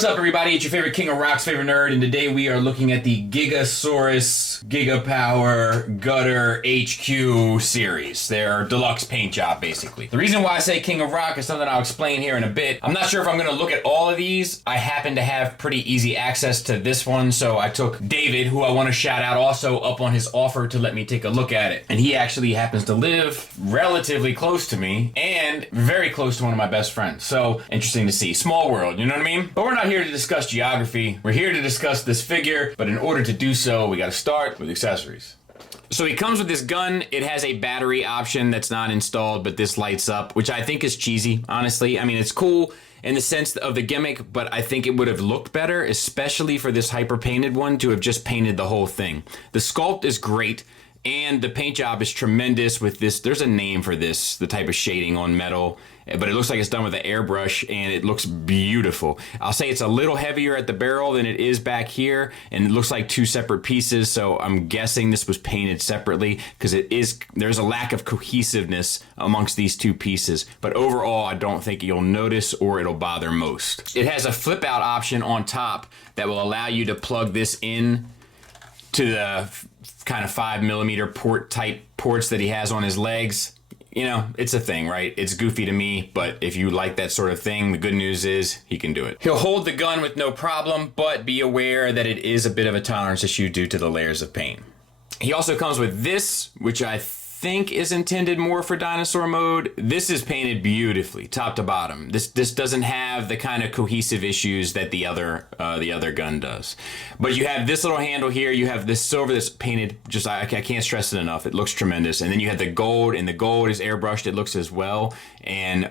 What's up, everybody? It's your favorite King of Rock's favorite nerd, and today we are looking at the Gigapower Gutter HQ series. Their deluxe paint job, basically. The reason why I say King of Rock is something I'll explain here in a bit. I'm not sure if I'm going to look at all of these. I happen to have pretty easy access to this one, so I took David, who I want to shout out also, up on his offer to let me take a look at it. And he actually happens to live relatively close to me, and very close to one of my best friends. So, interesting to see. Small world, you know what I mean? But we're not here to discuss geography. We're here to discuss this figure, but in order to do so, we gotta start with accessories. So he comes with this gun. It has a battery option that's not installed, but this lights up, which I think is cheesy, honestly. I mean, it's cool in the sense of the gimmick, but I think it would have looked better, especially for this hyper painted one, to have just painted the whole thing. The sculpt is great, and the paint job is tremendous with this. There's a name for this, the type of shading on metal, but it looks like it's done with an airbrush, and it looks beautiful. I'll say it's a little heavier at the barrel than it is back here, and it looks like two separate pieces, so I'm guessing this was painted separately, because there's a lack of cohesiveness amongst these two pieces. But overall, I don't think you'll notice or it'll bother most. It has a flip out option on top that will allow you to plug this in to the kind of 5mm port type ports that he has on his legs. You know, it's a thing, right? It's goofy to me, but if you like that sort of thing, the good news is he can do it. He'll hold the gun with no problem, but be aware that it is a bit of a tolerance issue due to the layers of paint. He also comes with this, which I think is intended more for Dinosaur mode. This is painted beautifully, top to bottom. This doesn't have the kind of cohesive issues that the other gun does. But you have this little handle here. You have this silver that's painted. Just I can't stress it enough. It looks tremendous. And then you have the gold, and the gold is airbrushed. It looks as well, and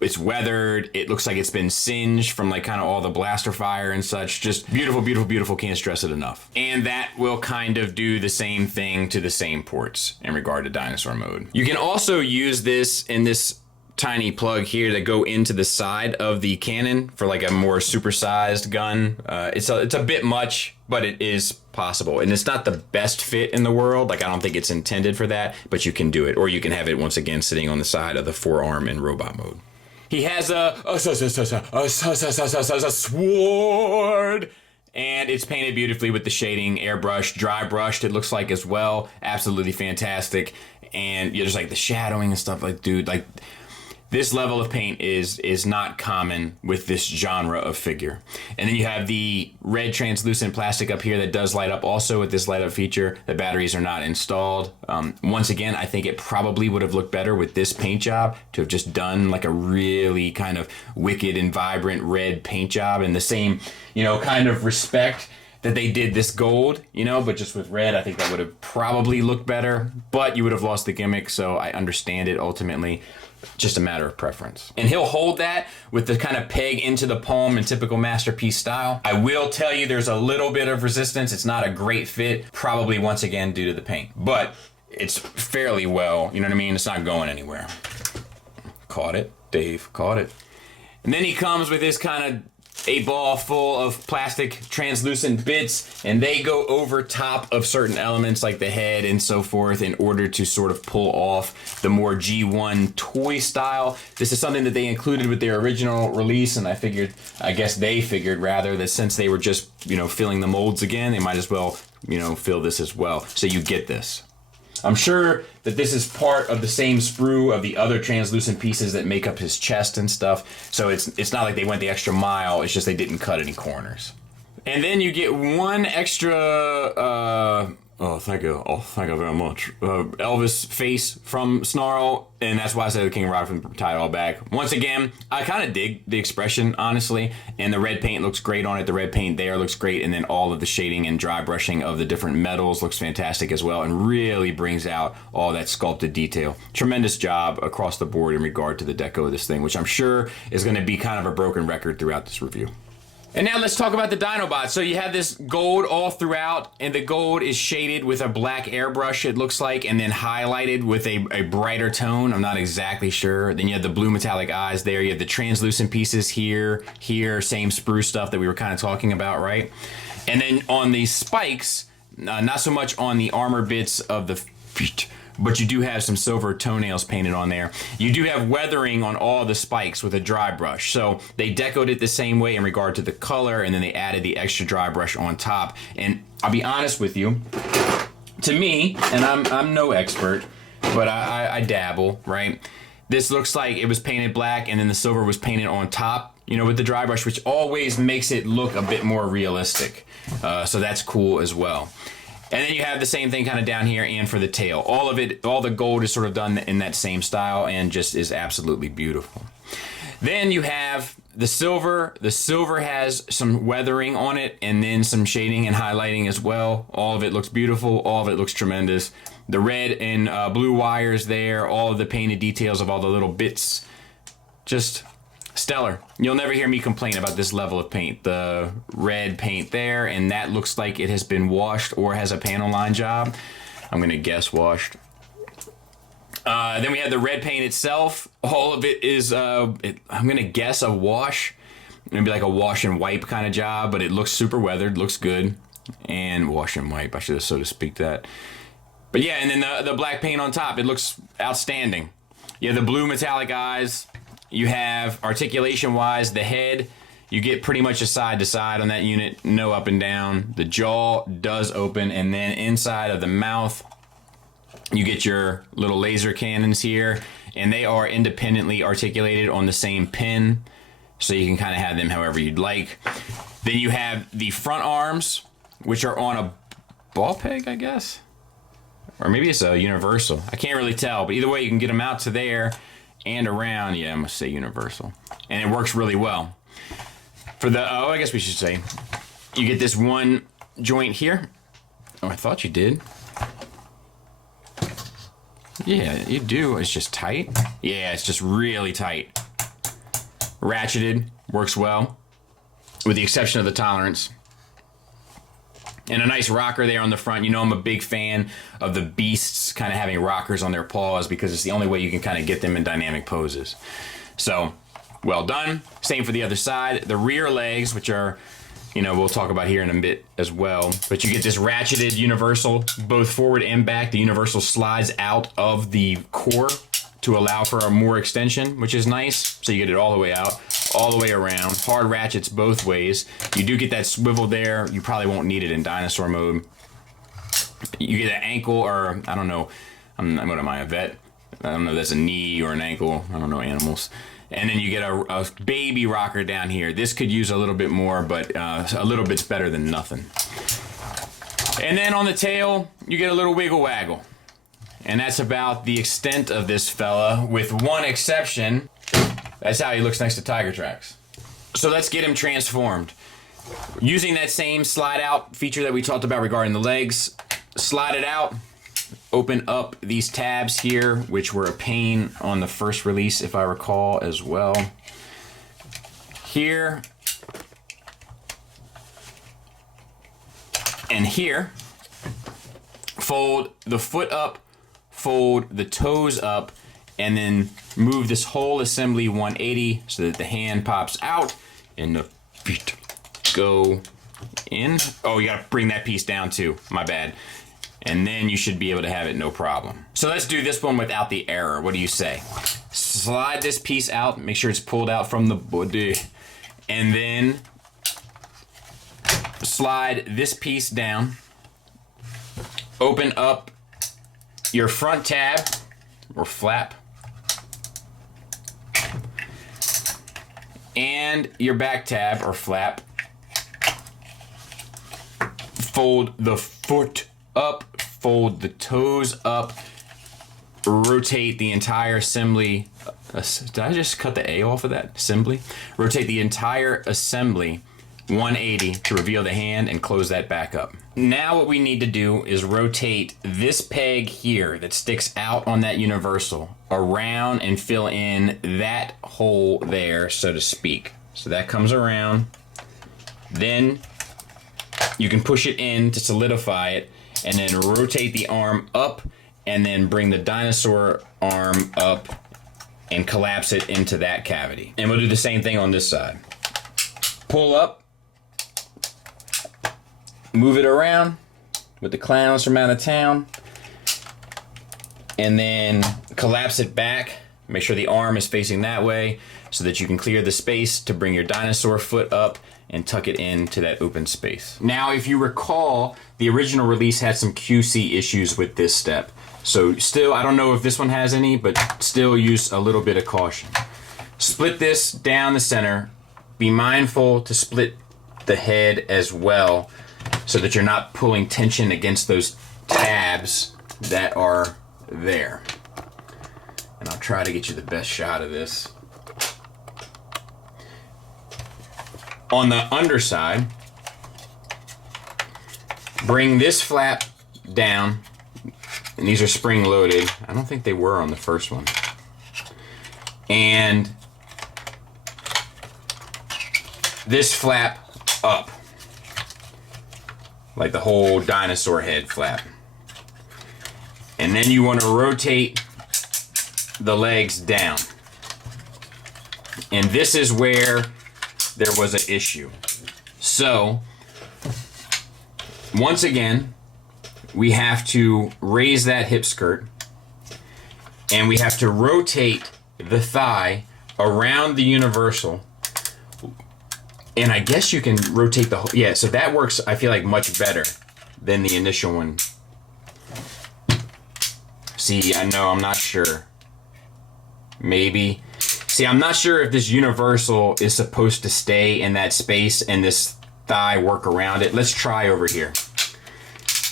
it's weathered. It looks like it's been singed from like kind of all the blaster fire and such. Just beautiful, beautiful, beautiful. Can't stress it enough. And that will kind of do the same thing to the same ports in regard to Dinosaur mode. You can also use this in this tiny plug here that go into the side of the cannon for like a more supersized gun. It's a bit much, but it is possible. And it's not the best fit in the world. Like, I don't think it's intended for that, but you can do it. Or you can have it once again sitting on the side of the forearm in robot mode. He has a sword, and it's painted beautifully with the shading, airbrushed, dry brushed, it looks like as well. Absolutely fantastic. And you're just like the shadowing and stuff, like, dude, like, this level of paint is not common with this genre of figure. And then you have the red translucent plastic up here that does light up also with this light up feature. The batteries are not installed. Once again, I think it probably would have looked better with this paint job to have just done like a really kind of wicked and vibrant red paint job in the same, you know, kind of respect that they did this gold, you know, but just with red, I think that would have probably looked better, but you would have lost the gimmick, so I understand it ultimately. Just a matter of preference. And he'll hold that with the kind of peg into the palm in typical Masterpiece style. I will tell you there's a little bit of resistance. It's not a great fit, probably once again due to the paint, but it's fairly well, you know what I mean? It's not going anywhere. Caught it, Dave, caught it. And then he comes with this kind of a ball full of plastic translucent bits, and they go over top of certain elements like the head and so forth in order to sort of pull off the more G1 toy style. This is something that they included with their original release, and I guess they figured rather, that since they were just, you know, filling the molds again, they might as well, you know, fill this as well. So you get this. I'm sure that this is part of the same sprue of the other translucent pieces that make up his chest and stuff. So it's not like they went the extra mile, it's just they didn't cut any corners. And then you get one extra, thank you very much. Elvis face from Snarl, and that's why I said the King of Rock from tie it all back. Once again, I kind of dig the expression, honestly, and the red paint looks great on it. The red paint there looks great, and then all of the shading and dry brushing of the different metals looks fantastic as well, and really brings out all that sculpted detail. Tremendous job across the board in regard to the deco of this thing, which I'm sure is going to be kind of a broken record throughout this review. And now let's talk about the Dinobot. So you have this gold all throughout, and the gold is shaded with a black airbrush, it looks like, and then highlighted with a brighter tone. I'm not exactly sure. Then you have the blue metallic eyes there. You have the translucent pieces here, same sprue stuff that we were kind of talking about, right? And then on the spikes, not so much on the armor bits of the feet, but you do have some silver toenails painted on there. You do have weathering on all the spikes with a dry brush. So they decoed it the same way in regard to the color, and then they added the extra dry brush on top. And I'll be honest with you, to me, and I'm no expert, but I dabble, right? This looks like it was painted black and then the silver was painted on top, you know, with the dry brush, which always makes it look a bit more realistic. So that's cool as well. And then you have the same thing kind of down here and for the tail. All of it, all the gold is sort of done in that same style and just is absolutely beautiful. Then you have the silver. The silver has some weathering on it and then some shading and highlighting as well. All of it looks beautiful. All of it looks tremendous. The red and blue wires there, all of the painted details of all the little bits, just stellar. You'll never hear me complain about this level of paint. The red paint there, and that looks like it has been washed or has a panel line job. I'm gonna guess washed. Then we have the red paint itself. All of it is, I'm gonna guess a wash. Maybe like a wash and wipe kind of job, but it looks super weathered, looks good. And wash and wipe, I should have so to speak that. But yeah, and then the black paint on top, it looks outstanding. You have the blue metallic eyes. You have, articulation-wise, the head. You get pretty much a side to side on that unit, no up and down. The jaw does open, and then inside of the mouth, you get your little laser cannons here, and they are independently articulated on the same pin, so you can kind of have them however you'd like. Then you have the front arms, which are on a ball peg, I guess? Or maybe it's a universal. I can't really tell, but either way, you can get them out to there and around. Yeah, I must say universal. And it works really well. For the, oh, I guess we should say, you get this one joint here. Oh, I thought you did. Yeah, you do. It's just tight. Yeah, it's just really tight. Ratcheted, works well, with the exception of the tolerance. And a nice rocker there on the front. You know I'm a big fan of the beasts kind of having rockers on their paws because it's the only way you can kind of get them in dynamic poses. So, well done. Same for the other side. The rear legs, which are, you know, we'll talk about here in a bit as well. But you get this ratcheted universal, both forward and back. The universal slides out of the core to allow for a more extension, which is nice. So you get it all the way out, all the way around. Hard ratchets both ways. You do get that swivel there. You probably won't need it in Dinosaur mode. You get an ankle, or I don't know. What am I, a vet? I don't know if that's a knee or an ankle. I don't know animals. And then you get a baby rocker down here. This could use a little bit more, but a little bit's better than nothing. And then on the tail, you get a little wiggle waggle. And that's about the extent of this fella, with one exception. That's how he looks next to Tiger Tracks. So let's get him transformed. Using that same slide out feature that we talked about regarding the legs, slide it out, open up these tabs here, which were a pain on the first release, if I recall, as well. Here. And here. Fold the foot up, fold the toes up, and then move this whole assembly 180 so that the hand pops out and the feet go in. Oh, you gotta bring that piece down too, my bad. And then you should be able to have it no problem. So let's do this one without the error. What do you say? Slide this piece out, make sure it's pulled out from the body, and then slide this piece down. Open up your front tab or flap and your back tab or flap. Fold the foot up, fold the toes up, rotate the entire assembly. Did I just cut the A off of that? Assembly? Rotate the entire assembly 180 to reveal the hand and close that back up. Now what we need to do is rotate this peg here that sticks out on that universal around and fill in that hole there, so to speak. So that comes around. Then you can push it in to solidify it and then rotate the arm up and then bring the dinosaur arm up and collapse it into that cavity. And we'll do the same thing on this side. Pull up, move it around with the clowns from out of town, and then collapse it back. Make sure the arm is facing that way so that you can clear the space to bring your dinosaur foot up and tuck it into that open space. Now, if you recall, the original release had some QC issues with this step. So still, I don't know if this one has any, but still use a little bit of caution. Split this down the center. Be mindful to split the head as well so that you're not pulling tension against those tabs that are there. And I'll try to get you the best shot of this. On the underside, bring this flap down, and these are spring loaded. I don't think they were on the first one. And this flap up, like the whole dinosaur head flap. And then you want to rotate the legs down. And this is where there was an issue. So, once again, we have to raise that hip skirt, and we have to rotate the thigh around the universal. And I guess you can rotate the whole, yeah, so that works, I feel like, much better than the initial one. See, I know, I'm not sure. Maybe. See, I'm not sure if this universal is supposed to stay in that space and this thigh work around it. Let's try over here.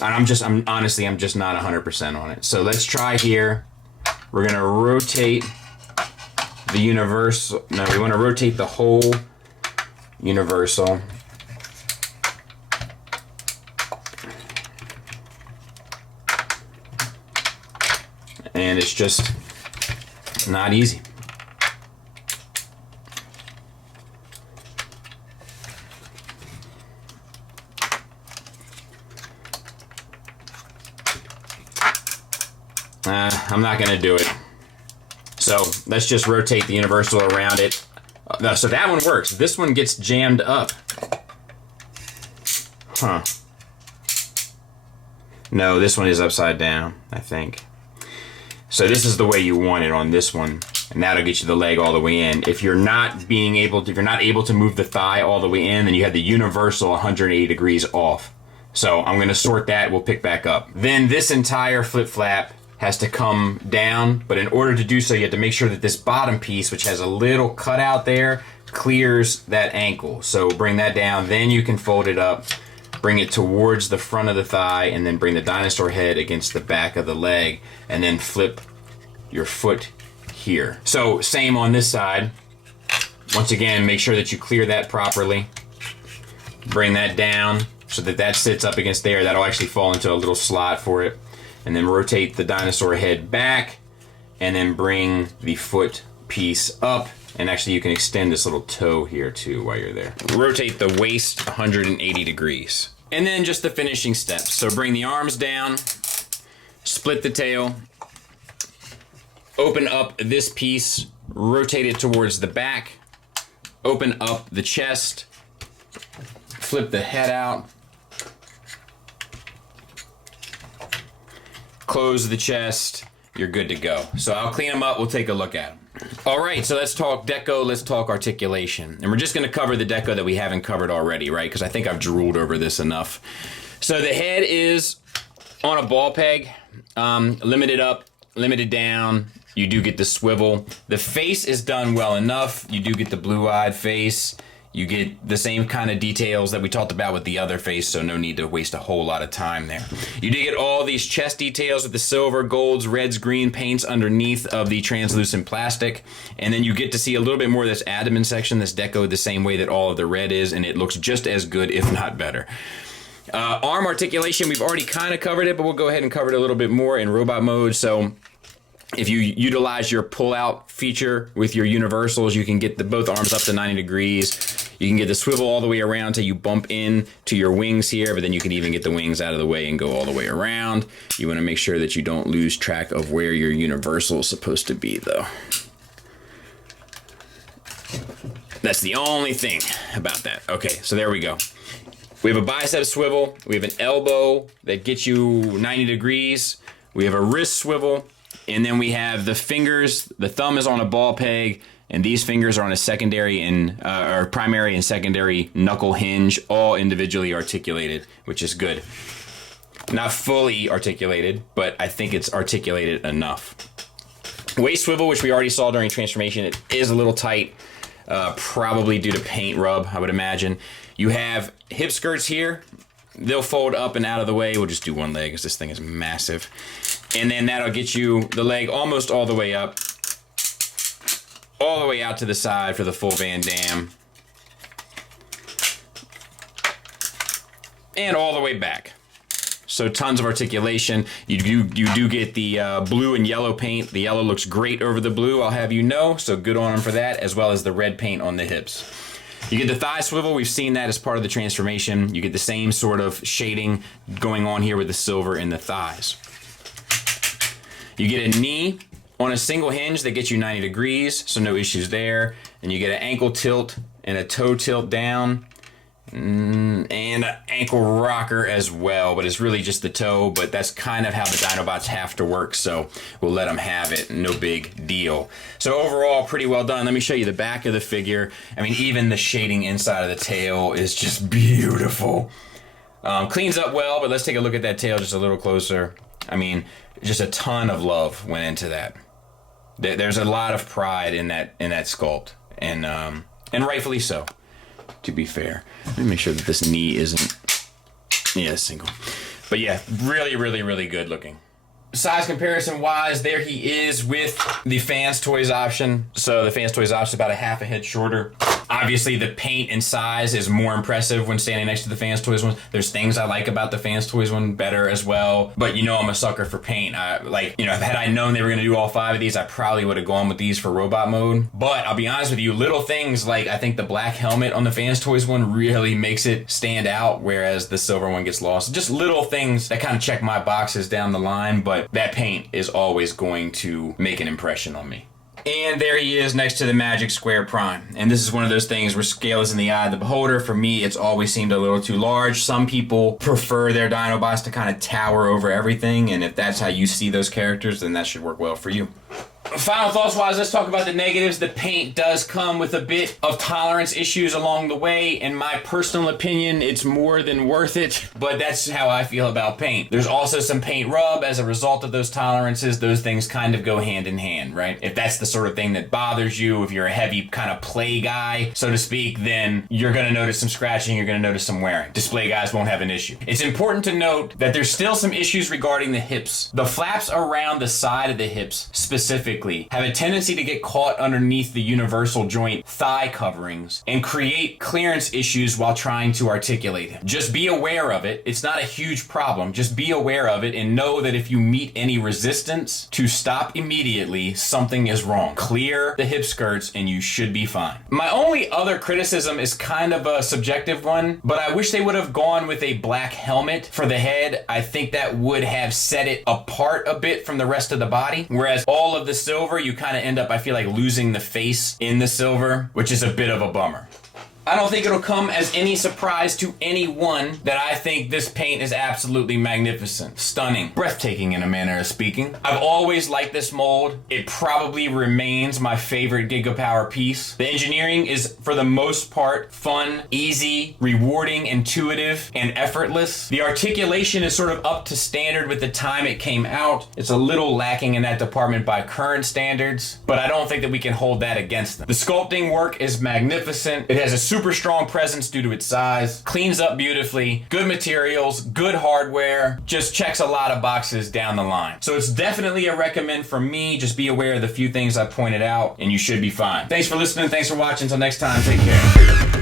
And honestly, I'm just not 100% on it. So let's try here. We're gonna rotate the universal. No, we wanna rotate the whole universal. And it's just not easy. I'm not gonna do it. So let's just rotate the universal around it. So that one works. This one gets jammed up. Huh. No, this one is upside down, I think. So this is the way you want it on this one, and that'll get you the leg all the way in. If you're not able to move the thigh all the way in, then you have the universal 180 degrees off. So I'm gonna sort that, we'll pick back up. Then this entire flip flap has to come down, but in order to do so, you have to make sure that this bottom piece, which has a little cutout there, clears that ankle. So bring that down, then you can fold it up, bring it towards the front of the thigh, and then bring the dinosaur head against the back of the leg, and then flip your foot here. So same on this side. Once again, make sure that you clear that properly. Bring that down so that that sits up against there. That'll actually fall into a little slot for it. And then rotate the dinosaur head back, and then bring the foot piece up. And actually you can extend this little toe here too while you're there. Rotate the waist 180 degrees. And then just the finishing steps. So bring the arms down, split the tail, open up this piece, rotate it towards the back, open up the chest, flip the head out, close the chest, you're good to go. So I'll clean them up, we'll take a look at them. All right, so let's talk deco, let's talk articulation. And we're just gonna cover the deco that we haven't covered already, right? Because I think I've drooled over this enough. So the head is on a ball peg, limited up, limited down. You do get the swivel. The face is done well enough. You do get the blue-eyed face. You get the same kind of details that we talked about with the other face, so no need to waste a whole lot of time there. You do get all these chest details with the silver, golds, reds, green paints underneath of the translucent plastic, and then you get to see a little bit more of this abdomen section that's decoed the same way that all of the red is, and it looks just as good, if not better. Arm articulation, we've already kind of covered it, but we'll go ahead and cover it a little bit more in robot mode. So if you utilize your pull-out feature with your universals, you can get both arms up to 90 degrees. You can get the swivel all the way around till you bump in to your wings here, but then you can even get the wings out of the way and go all the way around. You want to make sure that you don't lose track of where your universal is supposed to be, though. That's the only thing about that. Okay, so there we go. We have a bicep swivel. We have an elbow that gets you 90 degrees. We have a wrist swivel And then we have the fingers. The thumb is on a ball peg, and these fingers are on a secondary and or primary and secondary knuckle hinge, all individually articulated, which is good. Not fully articulated, but I think it's articulated enough. Waist swivel, which we already saw during transformation, it is a little tight, probably due to paint rub, I would imagine. You have hip skirts here. They'll fold up and out of the way. We'll just do one leg because this thing is massive. And then that'll get you the leg almost all the way up, all the way out to the side for the full Van Damme. And all the way back. So tons of articulation. You do get the blue and yellow paint. The yellow looks great over the blue, I'll have you know. So good on them for that, as well as the red paint on the hips. You get the thigh swivel. We've seen that as part of the transformation. You get the same sort of shading going on here with the silver in the thighs. You get a knee on a single hinge that gets you 90 degrees, so no issues there. And you get an ankle tilt and a toe tilt down. And an ankle rocker as well, but it's really just the toe, but that's kind of how the Dinobots have to work, so we'll let them have it, no big deal. So overall, pretty well done. Let me show you the back of the figure. I mean, even the shading inside of the tail is just beautiful. Cleans up well, but let's take a look at that tail just a little closer. I mean, just a ton of love went into that. There's a lot of pride in that sculpt, and rightfully so. To be fair, let me make sure that this knee isn't, yeah, single. But yeah, really, really, really good looking. Size comparison wise, there he is with the Fans Toys option. So the Fans Toys option is about a half a head shorter. Obviously, the paint and size is more impressive when standing next to the Fans Toys one. There's things I like about the Fans Toys one better as well. But you know I'm a sucker for paint. Had I known they were going to do all 5 of these, I probably would have gone with these for robot mode. But I'll be honest with you, little things like I think the black helmet on the Fans Toys one really makes it stand out, whereas the silver one gets lost. Just little things that kind of check my boxes down the line, but that paint is always going to make an impression on me. And there he is next to the Magic Square Prime. And this is one of those things where scale is in the eye of the beholder. For me, it's always seemed a little too large. Some people prefer their Dinobots to kind of tower over everything, and if that's how you see those characters, then that should work well for you. Final thoughts wise, let's talk about the negatives. The paint does come with a bit of tolerance issues along the way. In my personal opinion, it's more than worth it, but that's how I feel about paint. There's also some paint rub as a result of those tolerances. Those things kind of go hand in hand, right? If that's the sort of thing that bothers you, if you're a heavy kind of play guy, so to speak, then you're going to notice some scratching, you're going to notice some wearing. Display guys won't have an issue. It's important to note that there's still some issues regarding the hips. The flaps around the side of the hips specifically have a tendency to get caught underneath the universal joint thigh coverings and create clearance issues while trying to articulate it. Just be aware of it. It's not a huge problem. Just be aware of it and know that if you meet any resistance, to stop immediately. Something is wrong. Clear the hip skirts and you should be fine. My only other criticism is kind of a subjective one, but I wish they would have gone with a black helmet for the head. I think that would have set it apart a bit from the rest of the body, whereas all of the silver, you kind of end up, I feel like, losing the face in the silver, which is a bit of a bummer. I don't think it'll come as any surprise to anyone that I think this paint is absolutely magnificent, stunning, breathtaking in a manner of speaking. I've always liked this mold. It probably remains my favorite Gigapower piece. The engineering is, for the most part, fun, easy, rewarding, intuitive, and effortless. The articulation is sort of up to standard with the time it came out. It's a little lacking in that department by current standards, but I don't think that we can hold that against them. The sculpting work is magnificent. It has a super strong presence due to its size, cleans up beautifully, good materials, good hardware, just checks a lot of boxes down the line. So it's definitely a recommend from me. Just be aware of the few things I pointed out and you should be fine. Thanks for listening. Thanks for watching. Until next time, take care.